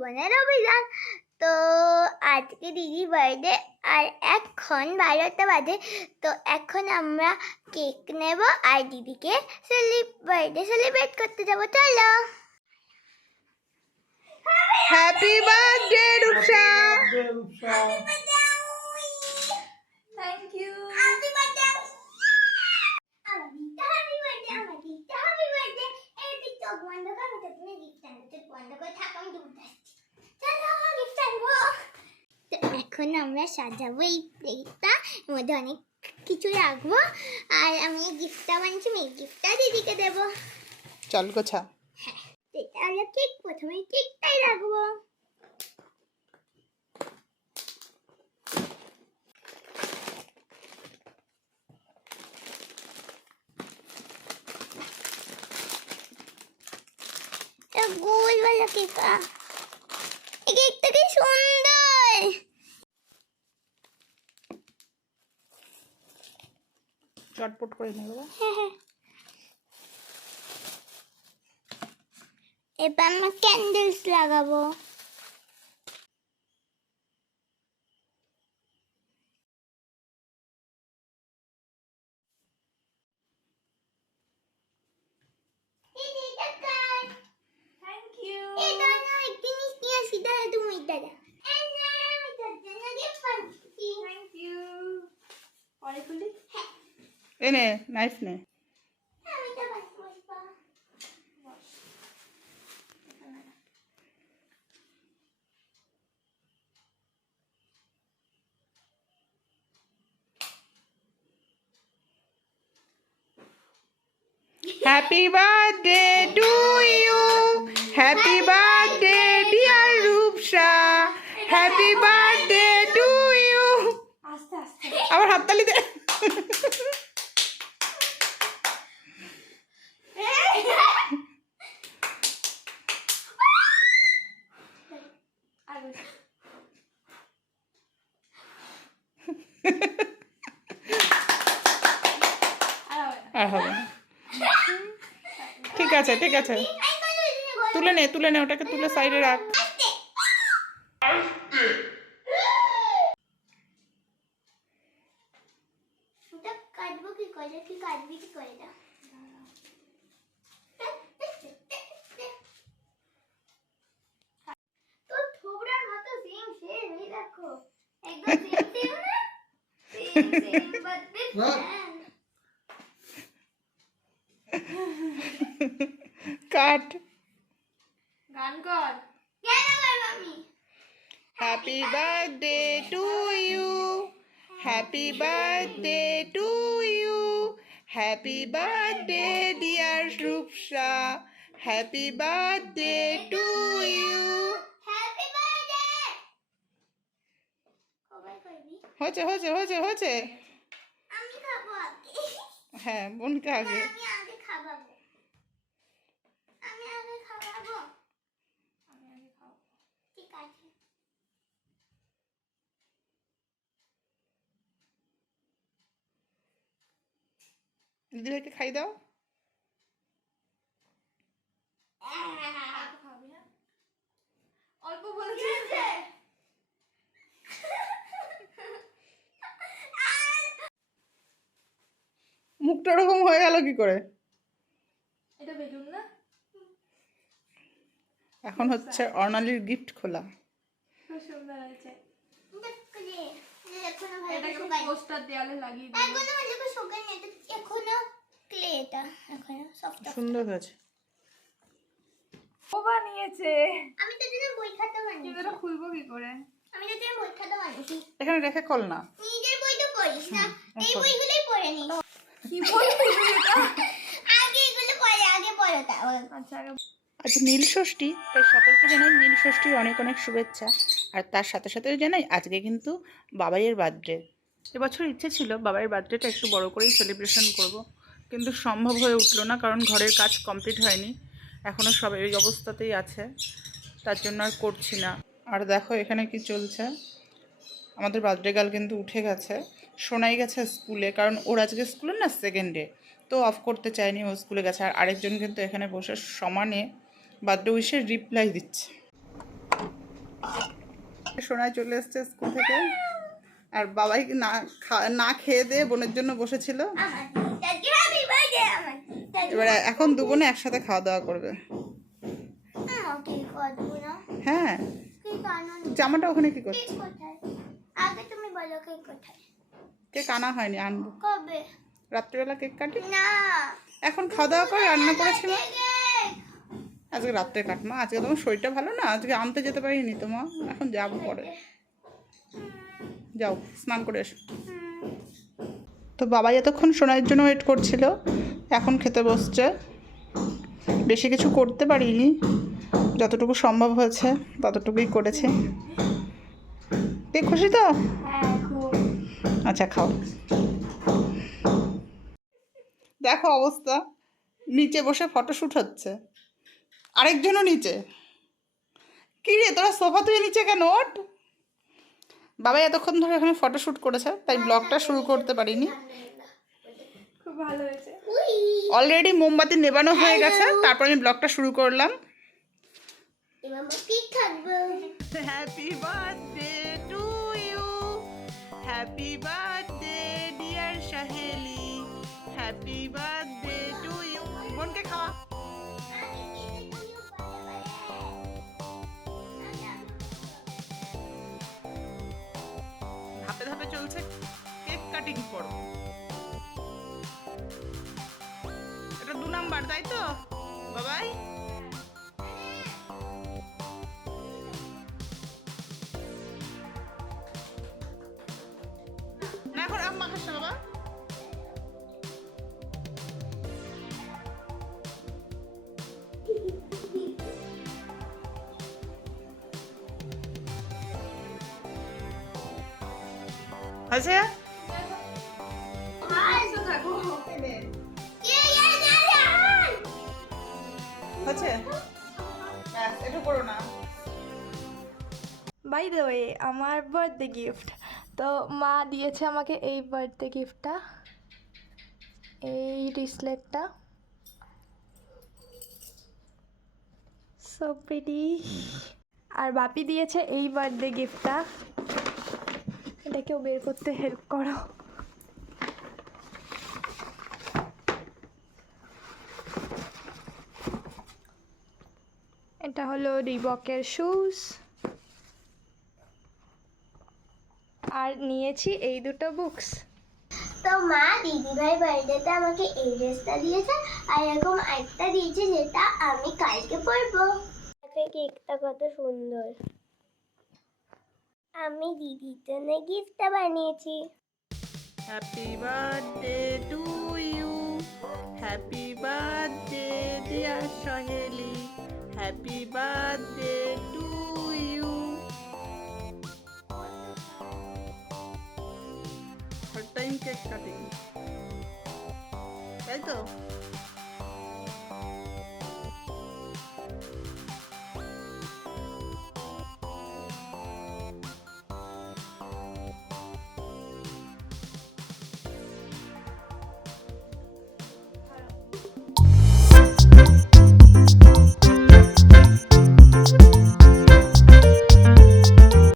জীবনের অভিযান। তো আজকে দিদি বার্থডে আর এখন 12টা বাজে। তো এখন আমরা কেক নেব আর দিদিকে বার্থডে সেলিব্রেট করতে যাবো। চলো। Happy birthday Rupsa. Thank you. Happy birthday. Happy birthday. Happy birthday. এই তুই চোখ বন্ধ কর, আমি তোকে গিফট আনবো। চোখ বন্ধ করে থাক, আমি দূর যাচ্ছি। চলো গিফট আনবো। তো এখন আমরা সাজাবো এই প্লেটটা, এর মধ্যে অনেক কিছু রাখবো। আর আমি এই গিফটটা বানিয়েছি, এই গিফটটা দিদিকে দেবো। চল গোছা। হ্যাঁ, তাহলে কেক প্রথমে কেকটাই রাখবো। গোল वाला केक এই কেকটা কি সুন্দর। চটপট করে নেব। এবার আমরা ক্যান্ডেলস লাগাবো। এনে নাইফ নে। Happy birthday to you, happy birthday dear Rupsa, happy birthday to you. আস্তে আস্তে আবার হাততালি দে। আর হবে না। ঠিক আছে ঠিক আছে, তুলে নে ওটাকে, তুলে সাইডে রাখ। কাটবো কি করে, কি কাটবি কি করে না। তো থোবড়ার মতো সেম সেম, এই দেখো একদম সেম সেম না, same same but different. Cut. গান কর। কেন করব আমি? Happy birthday to you, happy birthday to you, happy birthday dear Rupsa, happy birthday to you. Happy birthday. কবে করবি? হয়েছে হয়েছে হয়েছে হয়েছে। আমি খাবো আগে। হ্যাঁ বোনকে আগে। আমি আগে খাওয়াবো। আমি আগে খাওয়াবো। আমি আগে খাওয়াবো। ঠিক আছে। দিদিভাইকে খাই দাও। অল্প বলেছে। মুখটা ওরকম হয়ে গেল কি করে? এটা বেলুন না? এখন হচ্ছে অর্ণালীর গিফট খোলা। খুব সুন্দর হয়েছে। এটাকে পোস্টার দেয়ালে লাগিয়ে দিই। এখনো ভালো করে শুকায়নি, এটা এখনো ক্লে, এটা এখনো সফট। সুন্দর হয়েছে। ও বানিয়েছে। আমি তো দিনে বই খাতা বানিয়েছি। কিন্তু এটা খুলবো কি করে? আমি তো দিনে বই খাতা বানিয়েছি। এখানে রেখে খোল না। নিজের বই তো পড়িস না, এই বইগুলোই পড়ে নিস। কি বলবি এটা? আগে এগুলো পড়ে, আগে পড়ো তাও। আচ্ছা আগে আজ নীল ষষ্ঠী, তাই সকলকে জানাই নীল ষষ্ঠীর অনেক অনেক শুভেচ্ছা। আর তার সাথে সাথেও জানাই আজকে কিন্তু বাবাইয়ের বার্থডে। এবছর ইচ্ছে ছিল বাবাইয়ের বার্থডেটা একটু বড় করেই সেলিব্রেশন করব, কিন্তু সম্ভব হয়ে উঠলো না, কারণ ঘরের কাজ কমপ্লিট হয়নি, এখনও সব এই অবস্থাতেই আছে, তার জন্য আর করছি না। আর দেখো এখানে কি চলছে, আমাদের বার্থডে গার্ল কিন্তু উঠে গেছে, শোনাই গেছে স্কুলে, কারণ ওর আজকে স্কুলে না সেকেন্ড ডে, তো অফ করতে চায়নি, ও স্কুলে গেছে। আর আরেকজন কিন্তু এখানে বসে সমানে বার্থডে উইশের রিপ্লাই দিচ্ছে। সোনায় চলে এসছে স্কুল থেকে, আর বাবাই না খেয়ে দিয়ে বোনের জন্য বসেছিল। আমার টিচারকে হ্যাপি বার্থডে, আমার টিচারকে এবারে এখন দু বোনে একসাথে খাওয়া দাওয়া করবে। কি করবো না? হ্যাঁ, কি কারণ? জামাটা ওখানে কি করছে? কেক কোথায়? আগে তুমি বলো কেক কোথায়? কেক আনা হয়নি, আনবো কবে? রাত্রিবেলা কেক কাটি। না, এখন খাওয়া দাওয়া করে রান্না করেছি মা। কেক। আজকে রাত্রে কাটমা, আজকে তোমার শরীরটা ভালো না, আজকে আনতে যেতে পারিনি তো মা, এখন যাবো পরে। যাও স্নান করে এসো। তো বাবা এতক্ষণ সোনার জন্য ওয়েট করছিল, এখন খেতে বসছে। বেশি কিছু করতে পারিনি, যতটুকু সম্ভব হয়েছে ততটুকুই করেছি। তুই খুশি তো? হ্যাঁ খুব। আচ্ছা খাও। দেখো অবস্থা, নিচে বসে ফটোশ্যুট হচ্ছে, আরেকজনও নিচে। কি রে তোরা সোফা তুই নিচে কেন? ওঠ। বাবা এতক্ষণ ধরে এখানে ফটোশ্যুট করেছে, তাই ব্লগটা শুরু করতে পারিনি। খুব ভালো হয়েছে। উই। অলরেডি মোমবাতি নেবানো হয়ে গেছে, তারপর আমি ব্লগটা শুরু করলাম। এবার আমরা কেক খাবো। Happy birthday to you, happy birthday dear Saheli, happy birthday to you. বোনকে খাওয়া। ধাপে ধাপে চলছে কেক কাটিং পর্ব। এটা 2 নাম্বার, তাই তো বাবাই? না এখন আম্মা খাচ্ছে বাবা। আছে আছে ব্যাস, এটা করো না। বাই দ্য ওয়ে, আমার বার্থডে গিফট তো মা দিয়েছে আমাকে এই বার্থডে গিফটটা, এই রিসলেটটা। So pretty. আর বাপি দিয়েছে এই বার্থডে গিফটটা, এটা কেউ বের করতে হেল্প করো। এটা হলো রিবকের শুজ। আর নিয়েছি এই দুটো বুকস। তো মা দিদি ভাই বার্থডেতে আমাকে এই ড্রেসটা দিয়েছে, আর এরকম একটা দিয়েছে যেটা আমি কালকে পরবো। কেকটা কত সুন্দর। আমি দিদির জন্য গিফটটা বানিয়েছি। Happy birthday to you, happy birthday dear Saheli, happy birthday to you. Third time cake cutting, তাই তো?